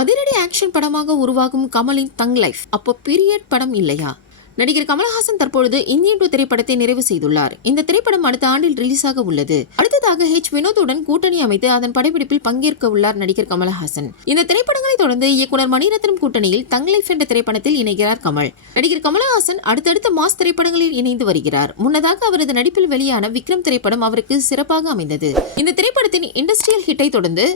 அதிரடி ஆக்ஷன் படமாக உருவாகும் கமலின் தங் லைஃப் அப்போ பீரியட் படம் இல்லையா? நடிகர் கமலஹாசன் தற்பொழுது இந்தியன் 2 திரைப்படத்தை நிறைவு செய்துள்ளார். இந்த திரைப்படம் அடுத்த ஆண்டில் ரிலீஸ் ஆக உள்ளது. அடுத்ததாக வினோத்துடன் கூட்டணி அமைத்து அதன் படப்பிடிப்பில் பங்கேற்க உள்ளார் நடிகர் கமலஹாசன். இந்த திரைப்படங்களை தொடர்ந்து இயக்குனர் மணிரத்னம் கூட்டணியில் தங் லைஃப் என்ற திரைப்படத்தில் இணைகிறார் கமல். நடிகர் கமலஹாசன் அடுத்தடுத்த மாஸ் திரைப்படங்களில் இணைந்து வருகிறார். முன்னதாக அவரது நடிப்பில் வெளியான விக்ரம் திரைப்படம் அவருக்கு சிறப்பாக அமைந்தது. இந்த திரைப்படத்தின் இண்டஸ்ட்ரியல் ஹிட்டை தொடர்ந்து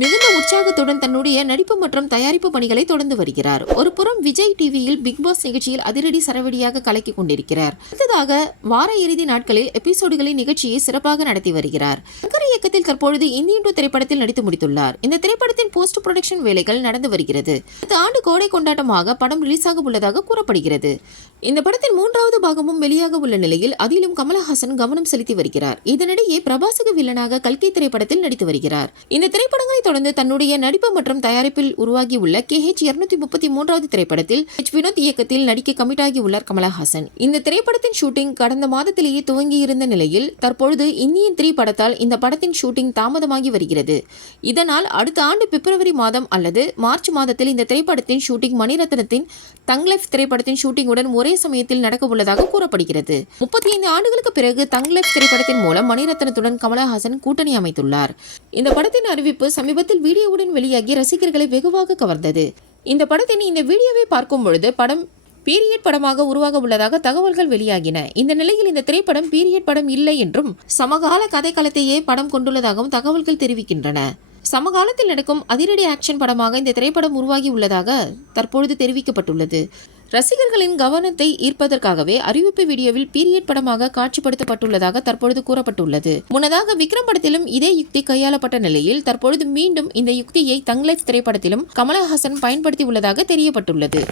மிகுந்த உற்சாகத்துடன் தன்னுடைய நடிப்பு மற்றும் தயாரிப்பு பணிகளை தொடர்ந்து வருகிறார். ஒரு புறம் விஜய் டிவியில் பிக் பாஸ் நிகழ்ச்சியில் அதிரடி சரவடியாக கலக்கிக் கொண்டிருக்கிறார். அடுத்ததாக வார இறுதி நாட்களில் எபிசோடுகளின் நிகழ்ச்சியை சிறப்பாக நடத்தி வருகிறார். சங்கர் இயக்கத்தில் தற்பொழுது இந்தியன் 2 திரைப்படத்தில் நடித்து முடித்துள்ளார். இந்த திரைப்படத்தின் போஸ்ட் ப்ரொடக்ஷன் வேலைகள் நடந்து வருகிறது. இந்த ஆண்டு கோடை கொண்டாட்டமாக படம் ரிலீஸ் ஆக உள்ளதாக கூறப்படுகிறது. இந்த படத்தின் 3வது பாகமும் வெளியாக உள்ள நிலையில் அதிலும் கமலஹாசன் கவனம் செலுத்தி வருகிறார். இதனிடையே பிரபாசக வில்லனாக கல்கி திரைப்படத்தில் நடித்து வருகிறார். இந்த திரைப்படங்களை தொடர்ந்து தன்னுடைய நடிப்பு மற்றும் தயாரிப்பில் உருவாகியுள்ள KH-233வது திரைப்படத்தில் வினோத் இயக்கத்தில் நடிக்க கமிட் ஆகியுள்ளார் கமலஹாசன். இந்த திரைப்படத்தின் ஷூட்டிங் கடந்த மாதத்திலேயே துவங்கியிருந்த நிலையில் தற்பொழுது இந்தியன் 3 படத்தால் இந்த படத்தின் ஷூட்டிங் தாமதமாகி வருகிறது. இதனால் அடுத்த ஆண்டு பிப்ரவரி மாதம் அல்லது மார்ச் மாதத்தில் இந்த திரைப்படத்தின் ஷூட்டிங் மணிரத்னத்தின் தங் லைஃப் திரைப்படத்தின் ஷூட்டிங்குடன் ஒரே சமயத்தில் நடக்க உள்ளதாக கூறப்படுகிறது. 35 ஆண்டுகளுக்கு பிறகு தங் லைஃப் திரைப்படத்தின் மூலம் மணிரத்னத்துடன் கமலஹாசன் கூட்டணி அமைத்துள்ளார். இந்த படத்தின் அறிவிப்பு சமீபத்தில் வீடியோவுடன் வெளியாகி ரசிகர்களை வெகுவாக கவர்ந்தது. இந்த படத்தின் இந்த வீடியோவை பார்க்கும் பொழுது படம் பீரியட் படமாக உருவாக உள்ளதாக தகவல்கள் வெளியாகின. இந்த நிலையில் இந்த திரைப்படம் பீரியட் படம் இல்லை என்றும் சமகால கதைக்களத்தையே படம் கொண்டுள்ளதாகவும் தகவல்கள் தெரிவிக்கின்றன. சமகாலத்தில் நடக்கும் அதிரடி ஆக்ஷன் படமாக இந்த திரைப்படம் உருவாகி உள்ளதாக தற்பொழுது தெரிவிக்கப்பட்டுள்ளது. ரசிகர்களின் கவனத்தை ஈர்ப்பதற்காகவே அறிவிப்பு வீடியோவில் பீரியட் படமாக காட்சிப்படுத்தப்பட்டுள்ளதாக தற்பொழுது கூறப்பட்டுள்ளது. முன்னதாக விக்ரம் படத்திலும் இதே யுக்தி கையாளப்பட்ட நிலையில் தற்பொழுது மீண்டும் இந்த யுக்தியை தங் லைஃப் திரைப்படத்திலும் கமலஹாசன் பயன்படுத்தி உள்ளதாக தெரியப்பட்டுள்ளது.